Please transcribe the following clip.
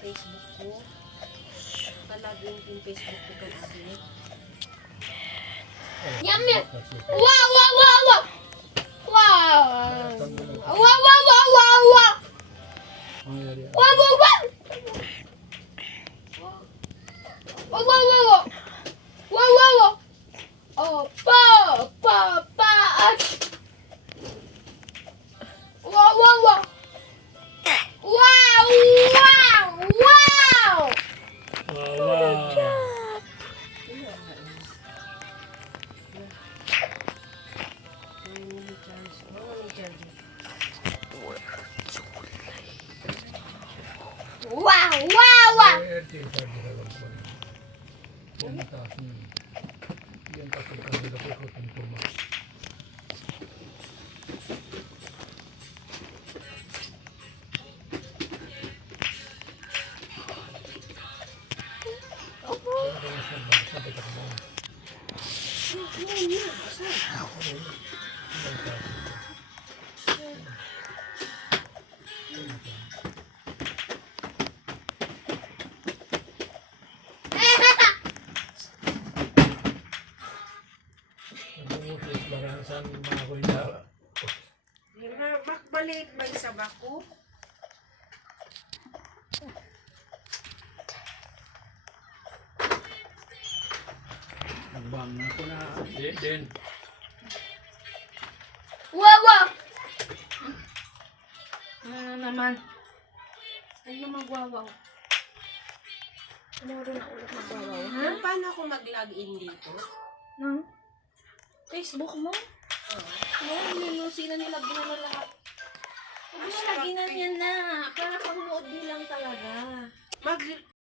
Facebook ko. Palagin ko yung Facebook ko kan abi. Yummy! Wow, wow, wow, wow! Wow! Wow, wow, wow, wow, wow! Wow, wow, wow! Wow, wow, wow! Wow, wow, wow! Oh, pa, pa, pa! Wow, wow, wow! Wow, wow, wow! Wow. Wow, wow, wow! Bakbalik ba isa bako? Nagbang na ako na. Din. Wow, wow! Ano naman? Ano magwawaw? Ano rin ako ulit magwawaw? Ha? Paano ako mag-login dito? Nang? Facebook mo? Oo, sino nilagyan na lahat. Huwag mo lagi na yan na. Para pang-nood lang talaga.